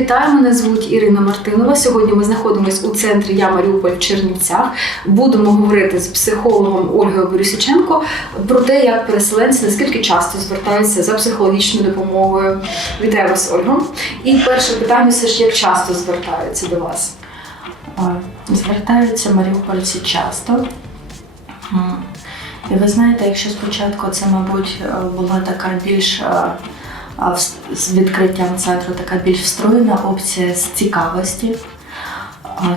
вітаю! Мене звуть Ірина Мартинова. Сьогодні ми знаходимося у центрі Я Маріуполь в Чернівцях. Будемо говорити з психологом Ольгою Борисюченко про те, як переселенці наскільки часто звертаються за психологічною допомогою. Вітаю вас, Ольго. І перше питання все ж як часто звертаються до вас? Звертаються маріупольці часто. І ви знаєте, якщо спочатку це, мабуть, е, була така більш е, з відкриттям центру така більш встроєна опція з цікавості,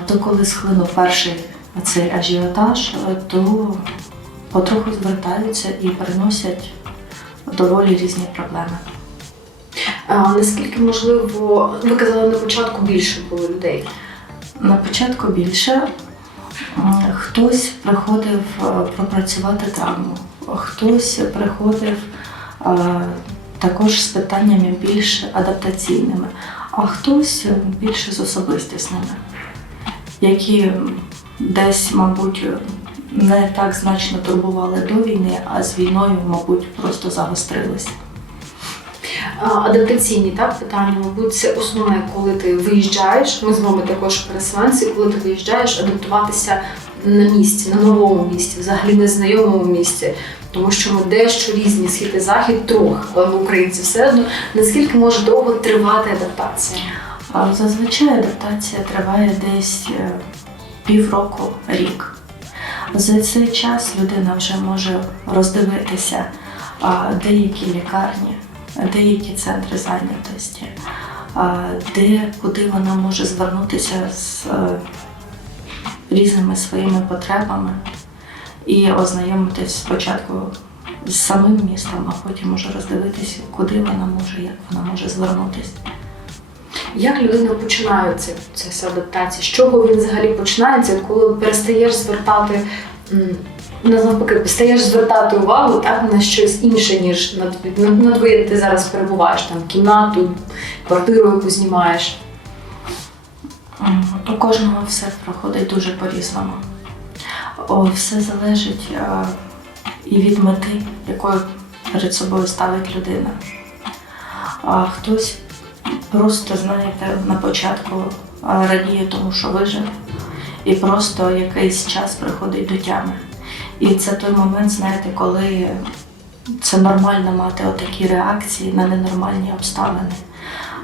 то коли схлинув перший цей ажіотаж, е, то потроху звертаються і приносять доволі різні проблеми. А, наскільки можливо, ви казали на початку більше було людей? На початку більше хтось приходив е, пропрацювати травму, хтось приходив е, також з питаннями більш адаптаційними, а хтось е, більше з особистісними, які десь, мабуть, не так значно турбували до війни, а з війною, мабуть, просто загострились. А, Адаптаційні так питання, мабуть, це основне, коли ти виїжджаєш. Ми з вами також переселенці, коли ти виїжджаєш, адаптуватися на місці, на новому місці, взагалі незнайомому місці. Тому що ми дещо різні схід і захід, трохи, але українці все одно. Наскільки може довго тривати адаптація? Зазвичай адаптація триває десь е, півроку, рік. За цей час людина вже може роздивитися деякі лікарні, деякі центри зайнятості, де куди вона може звернутися з е, різними своїми потребами і ознайомитись спочатку з самим містом, а потім може роздивитися, куди вона може, як вона може звернутися. Як людина починає цей процес адаптації? З чого він взагалі починається, коли перестаєш звертати ну, навпаки, перестаєш звертати увагу так, на щось інше, ніж на, на, на твоє, де ти зараз перебуваєш, там кімнату, квартиру, яку знімаєш. У кожного все проходить дуже по-різному. Все залежить е, і від мети, якою перед собою ставить людина. А хтось просто, знаєте, на початку е, радіє тому, що вижив, і просто якийсь час приходить до тями. І це той момент, знаєте, коли це нормально мати отакі реакції на ненормальні обставини.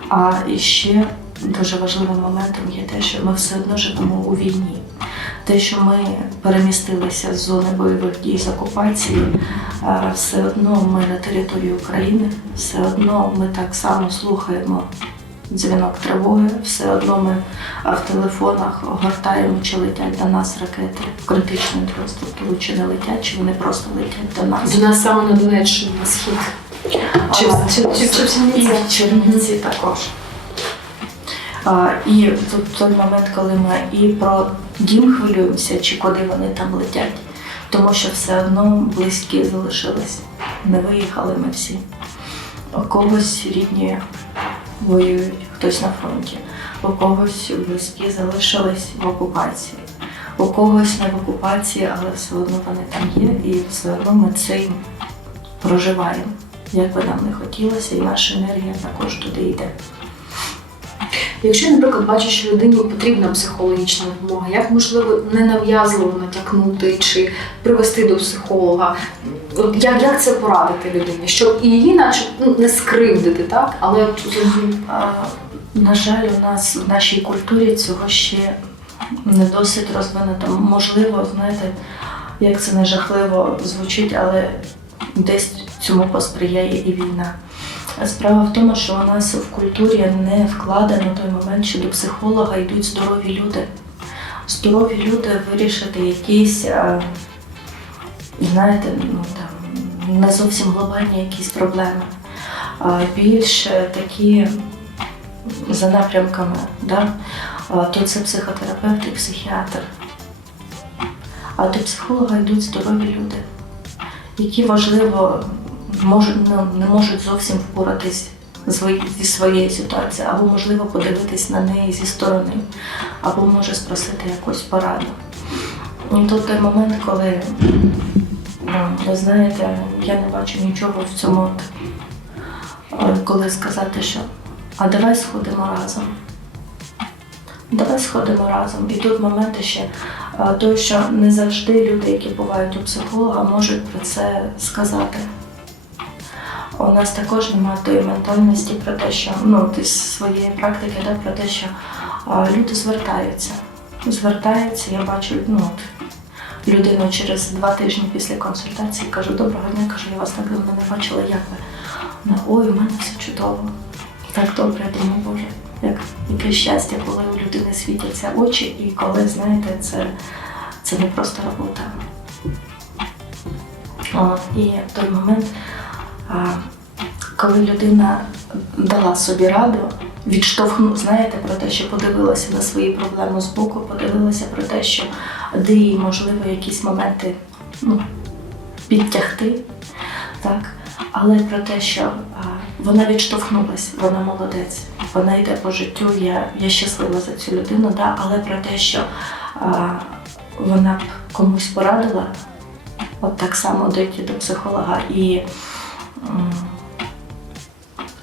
А і ще дуже важливим моментом є те, що ми все одно живемо у війні. Те, що ми перемістилися з зони бойових дій з окупації, е, все одно ми на території України, все одно ми так само слухаємо дзвінок тривоги, все одно ми е, в телефонах гортаємо, чи летять до нас ракети в критичну інфраструктуру, чи не летять, чи вони просто летять до нас. До нас саме на Донеччині, на схід. Чи, А, чи, чи, чи, і тут той момент, коли ми і про дім хвилюємося, чи куди вони там летять, тому що все одно близькі залишились. Не виїхали ми всі. У когось рідні воюють, хтось на фронті, у когось близькі залишились в окупації, у когось не в окупації, але все одно вони там є, і все одно ми цим проживаємо. Як би нам не хотілося, і наша енергія також туди йде. Якщо наприклад, бачу, що людині потрібна психологічна допомога, як можливо ненав'язливо натякнути чи привести до психолога? От як, як це порадити людині? Щоб і її, наче ну, не скривдити, так? Але На жаль, у нас в нашій культурі цього ще не досить розвинено. Можливо, знаєте, як це не жахливо звучить, але десь цьому посприяє і війна. Справа в тому, що у нас в культурі не вкладено той момент, що до психолога йдуть здорові люди. Здорові люди вирішити якісь, е, знаєте, ну там не зовсім глобальні якісь проблеми, а більш такі за напрямками, да? То це психотерапевт і психіатр. А до психолога йдуть здорові люди, які, важливо, можуть, ну, не можуть зовсім впоратись зі своєю ситуацією, або, можливо, подивитись на неї зі сторони, або може спросити якусь пораду. Ну, Тут той момент, коли, ну, ви знаєте, я не бачу нічого в цьому, е, коли сказати, що а давай сходимо разом. давай сходимо разом. І тут моменти ще е, той, що не завжди люди, які бувають у психолога, можуть про це сказати. У нас також немає тої ментальності про те, що ну ти з своєї практики, да, про те, що а, люди звертаються. Звертаються, я бачу, ну от людину через два тижні після консультації кажу, доброго дня, кажу, я вас так давно не бачила, як ви? Вона, ой, у мене все чудово. Так добре, я думаю, Боже, як яке щастя, коли у людини світяться очі, і коли, знаєте, це, це не просто робота. От, і в той момент, коли людина дала собі раду, відштовхну, знаєте, про те, що подивилася на свої проблеми з боку, подивилася про те, що де їй можливо якісь моменти ну, підтягти, так? але про те, що а, вона відштовхнулась, вона молодець, вона йде по життю, я, я щаслива за цю людину, да? але про те, що а, вона б комусь порадила, от так само дойти до психолога і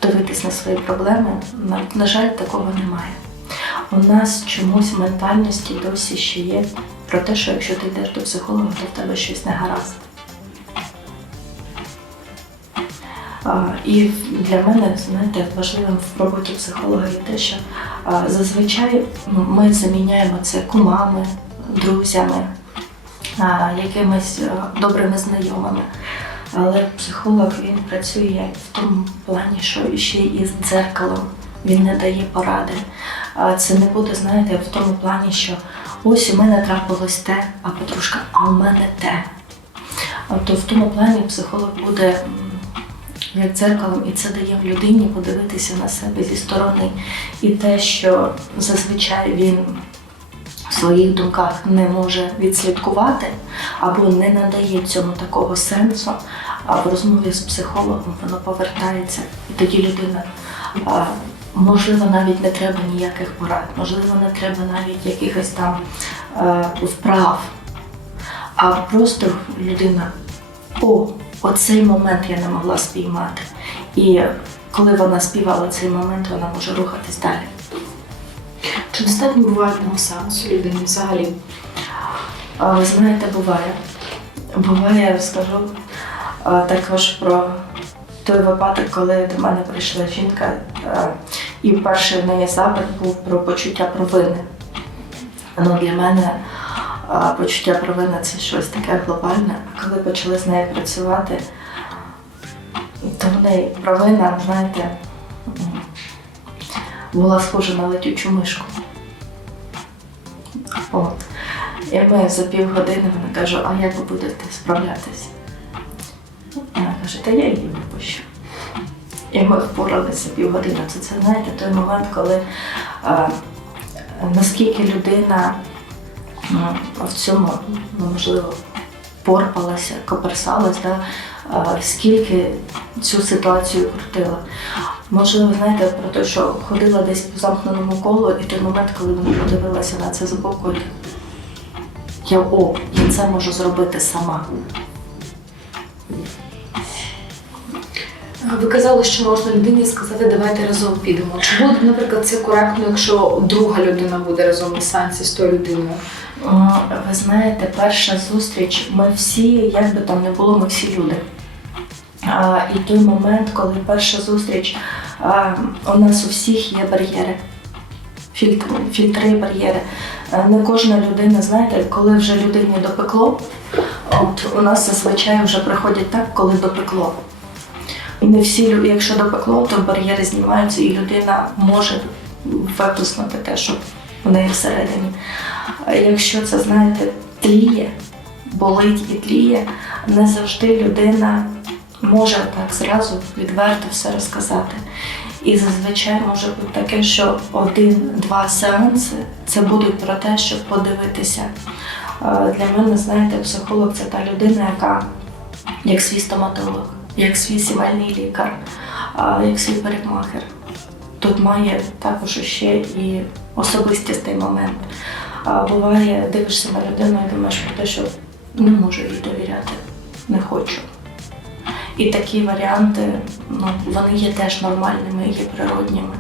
дивитись на свої проблеми, на, на жаль, такого немає. У нас чомусь ментальності досі ще є про те, що якщо ти йдеш до психолога, то в тебе щось не гаразд. І для мене, знаєте, важливим в роботі психолога є те, що зазвичай ну, ми заміняємо це кумами, друзями, якимись добрими знайомими. Але психолог він працює в тому плані, що ще і з дзеркалом. Він не дає поради. Це не буде, знаєте, в тому плані, що ось у мене трапилось те, а подружка, а у мене те. А То в тому плані психолог буде як дзеркалом, і це дає в людині подивитися на себе зі сторони. І те, що зазвичай він в своїх думках не може відслідкувати або не надає цьому такого сенсу, а в розмові з психологом воно повертається, і тоді людина. Можливо, навіть не треба ніяких порад, можливо, не треба навіть якихось там е, вправ, а просто людина, о, оцей момент я не могла спіймати. І коли вона співала цей момент, вона може рухатись далі. Чи достатньо буває одного сеансу людині взагалі? Ви знаєте, буває. Буває, а, також про той випадок, коли до мене прийшла жінка, і перший в неї запит був про почуття провини. Ну, для мене почуття провини це щось таке глобальне. А коли почали з нею працювати, то в неї провина, знаєте, була схожа на летючу мишку. От. І ми за півгодини вона каже, а як ви будете справлятися? Каже, та я її випущу. І ми впоралися півгодини. Це, це знаєте, той момент, коли а, наскільки людина ну, в цьому, ну, можливо, порпалася, коперсалась, да, скільки цю ситуацію крутила. Можливо, знаєте, про те, що ходила десь по замкненому колу, і той момент, коли вона подивилася на це збоку, я о, я це можу зробити сама. Ви казали, що можна людині сказати, давайте разом підемо. Чи буде, наприклад, це коректно, якщо друга людина буде разом на сеансі з тою людиною? Ви знаєте, перша зустріч, ми всі, як би там не було, ми всі люди. І той момент, коли перша зустріч, у нас у всіх є бар'єри, фільтри, фільтри, бар'єри. Не кожна людина, знаєте, коли вже людині допекло, от у нас зазвичай вже приходять так, коли допекло. І не всі, лю- якщо допекло, то бар'єри знімаються, і людина може випуснути те, що в неї всередині. Якщо це, знаєте, тліє, болить і тліє, не завжди людина може так зразу відверто все розказати. І зазвичай може бути таке, що один-два сеанси це будуть про те, щоб подивитися. Для мене, знаєте, психолог це та людина, яка як свій стоматолог, як свій сімейний лікар, як свій парикмахер. Тут має також ще і особистісний момент. Буває, дивишся на людину і думаєш про те, що не можу їй довіряти, не хочу. І такі варіанти, ну, вони є теж нормальними, є природніми.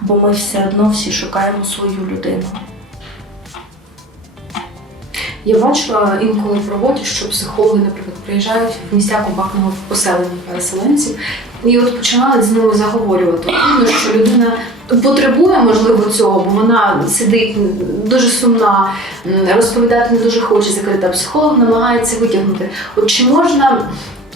бо ми все одно всі шукаємо свою людину. Я бачила інколи проводять, що психологи, наприклад, приїжджають в місця компактного поселення переселенців, і от починають з ними заговорювати. Видно, що людина потребує, можливо, цього, бо вона сидить дуже сумна, розповідати не дуже хоче закрита. Психолог намагається витягнути. От чи можна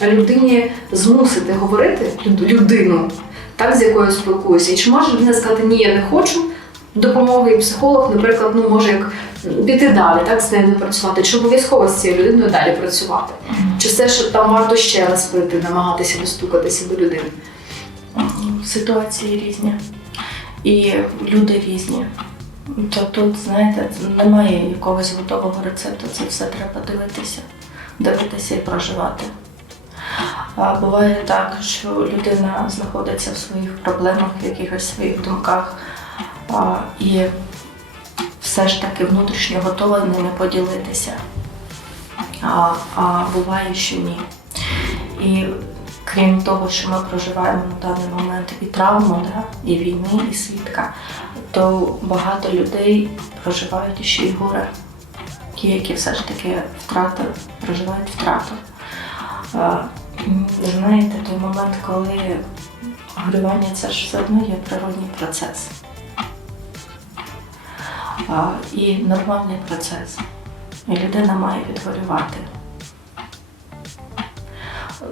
людині змусити говорити людину, так з якою спілкуюся? І чи може людина сказати, ні, я не хочу допомоги, і психолог, наприклад, ну може як піти далі, так з нею не працювати, чи обов'язково з цією людиною далі працювати? Чи все ж там варто ще раз прийти, намагатися достукатися до людини? Ситуації різні і люди різні. То тут, знаєте, немає якогось готового рецепту, це все треба дивитися, дивитися і проживати. А буває так, що людина знаходиться в своїх проблемах, в якихось своїх думках, і все ж таки внутрішньо готова ними поділитися. А, а буває, що ні. І крім того, що ми проживаємо на даний момент і травму, да, і війни, і свідка, то багато людей проживають ще й горе. Ті, які все ж таки втрати, проживають втрату. Знаєте, той момент, коли горювання це ж все одно є природній процес. І нормальний процес. І людина має відволювати.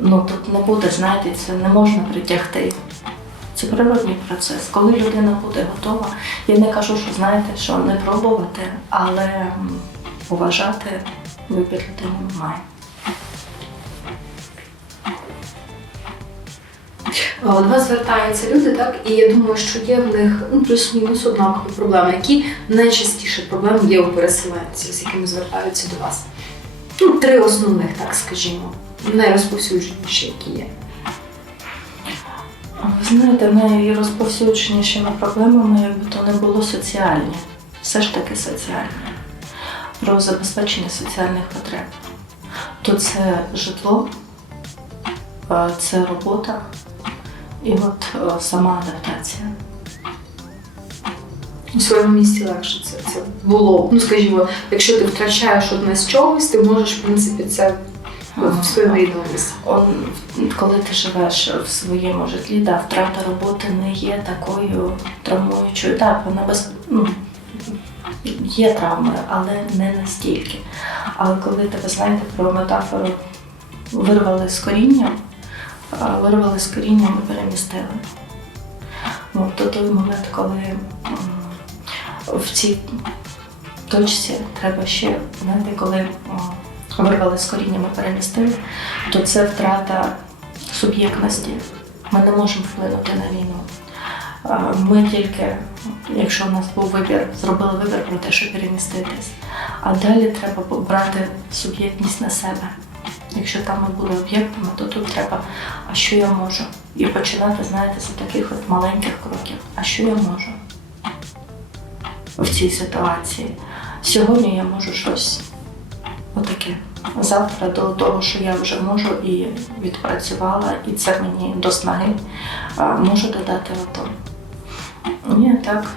Ну тут не буде, знаєте, це не можна притягти. Це природний процес. Коли людина буде готова, я не кажу, що знаєте, що не пробувати, але поважати вибір людини має. До вас звертаються люди, так, і я думаю, що є в них ну, плюс-мінус однакові проблеми. Які найчастіше проблеми є у переселенців, з якими звертаються до вас? Ну, три основних, так скажімо, найрозповсюдженіші, які є. Ви знаєте, найрозповсюдженішими проблемами, якби то не було соціальні. Все ж таки соціальні. Про забезпечення соціальних потреб. То це житло, е, це робота і от е, сама адаптація. У своєму місті легше це, це було. Ну, скажімо, якщо ти втрачаєш одне з чогось, ти можеш, в принципі, це місці. Он, коли ти живеш в своєму житлі, да, втрата роботи не є такою травмуючою. Так, вона без ну, є травмою, але не настільки. Але коли тебе знаєте про метафору вирвали з корінням, а, вирвали з корінням і перемістили. От, то той момент, коли в цій точці треба ще, знаєте, коли вирвали з коріннями, перемістили, то це втрата суб'єктності. Ми не можемо вплинути на війну. Ми тільки, якщо у нас був вибір, зробили вибір про те, щоб переміститись. А далі треба брати суб'єктність на себе. Якщо там ми були об'єктами, то тут треба, а що я можу? І починати, знаєте, з таких от маленьких кроків. А що я можу в цій ситуації? Сьогодні я можу щось отаке. Завтра до того, що я вже можу і відпрацювала, і це мені до снаги, можу додати ото. Ні, так.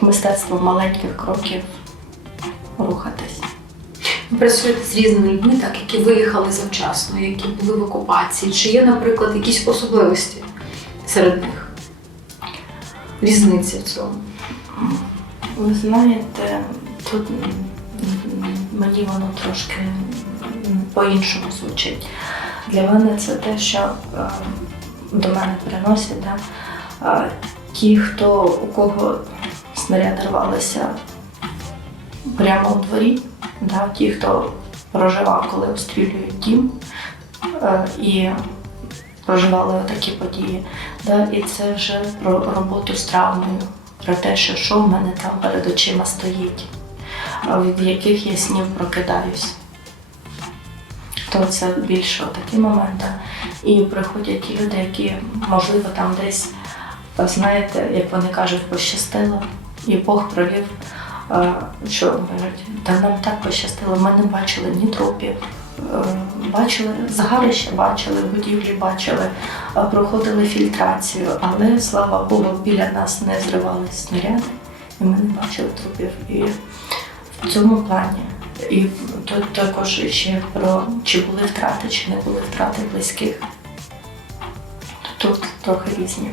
Мистецтво маленьких кроків рухатись. Ви працюєте з різними людьми, так, які виїхали завчасно, які були в окупації. Чи є, наприклад, якісь особливості серед них? Різниці в цьому. Ви знаєте, тут мені воно трошки по-іншому звучить. Для мене це те, що е, до мене приносять да, е, ті, хто у кого снаряди рвалися прямо у дворі, да, ті, хто проживав, коли обстрілюють дім, е, і проживали такі події. Да, і це вже про роботу з травмою, про те, що що в мене там перед очима стоїть, від яких я снів прокидаюсь. То це більше такі моменти. І приходять люди, які, можливо, там десь, знаєте, як вони кажуть, пощастило, і Бог провів що кажуть, та нам так пощастило, ми не бачили ні трупів. е, Бачили згарища, бачили, будівлі бачили, е, проходили фільтрацію, але слава Богу, біля нас не зривались снаряди, і ми не бачили трупів. І в цьому плані. І тут також ще про чи були втрати, чи не були втрати близьких. Тут трохи різні.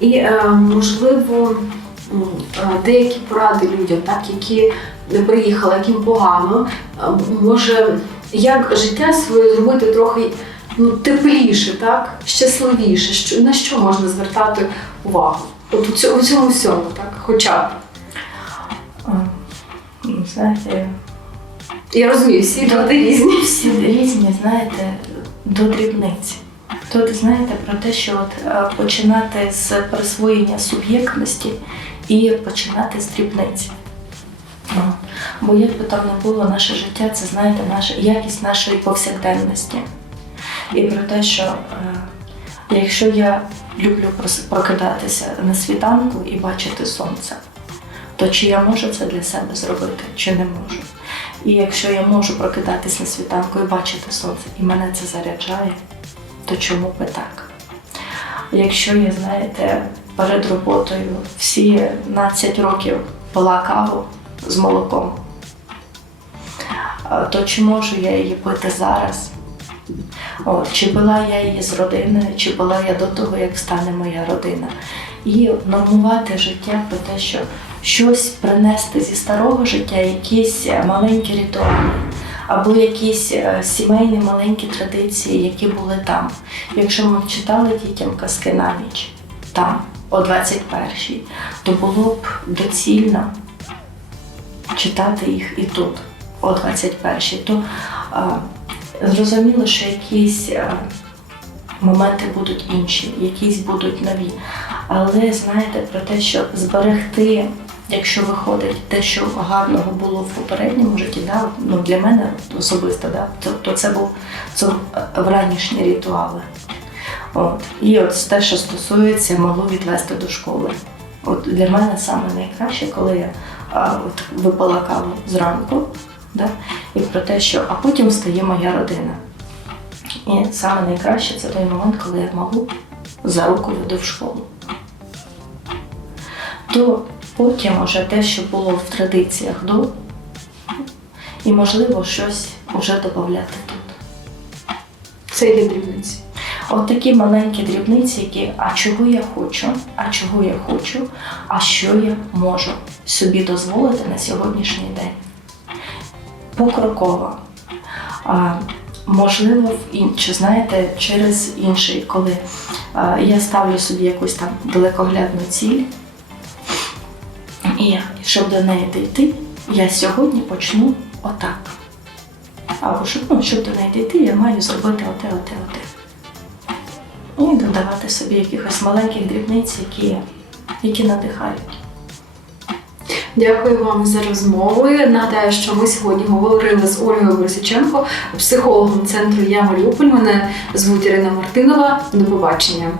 І е, можливо деякі поради людям, так, які не приїхали, яким погано, е, може як життя своє зробити трохи ну, тепліше, так, щасливіше, що, на що можна звертати увагу? От у цьому, у цьому всьому, так, хоча б. Ну, Знаєте, Я розумію, всі люди різні. всі різні, знаєте, до дрібниць. Тут знаєте про те, що от е, починати з присвоєння суб'єктності і починати з дрібниці. Ну, Бо як би там не було, наше життя це знаєте, наша якість нашої повсякденності. І про те, що е, якщо я люблю прокидатися на світанку і бачити сонце, то чи я можу це для себе зробити, чи не можу? І якщо я можу прокидатись на світанку і бачити сонце, і мене це заряджає, то чому би так? Якщо я, знаєте, перед роботою всі 15 років пила каву з молоком, то чи можу я її пити зараз? О, чи пила я її з родиною, чи пила я до того, як стане моя родина? І нормувати життя про те, що щось принести зі старого життя, якісь е, маленькі ритуали, або якісь е, сімейні маленькі традиції, які були там. Якщо ми читали дітям казки на ніч там, о 21-й, то було б доцільно читати їх і тут, о 21-й. То а, зрозуміло, що якісь а, моменти будуть інші, якісь будуть нові. Але знаєте про те, що зберегти, якщо виходить те, що гарного було в попередньому житті, да, ну для мене особисто, да, то, то це був це вранішні ритуали. От. І от те, що стосується, могло відвести до школи. От для мене саме найкраще, коли я а, от, випила каву зранку, да, і про те, що а потім стає моя родина. І саме найкраще це той момент, коли я малу за руку веду в школу. То потім уже те, що було в традиціях до, і можливо щось вже додати тут. Це йде дрібниці. От такі маленькі дрібниці, які а чого я хочу, а чого я хочу, а що я можу собі дозволити на сьогоднішній день. Покроково. А, можливо, інше, знаєте, через інший, коли а, я ставлю собі якусь там далекоглядну ціль, і щоб до неї дійти, я сьогодні почну отак. Або щоб, ну, щоб до неї дійти, я маю зробити оте, оте, оте. І додавати собі якихось маленьких дрібниць, які, які надихають. Дякую вам за розмову. Нагадаю, що ми сьогодні говорили з Ольгою Борисиченко, психологом центру Я Маріуполь. Мене звуть Ірина Мартинова. До побачення.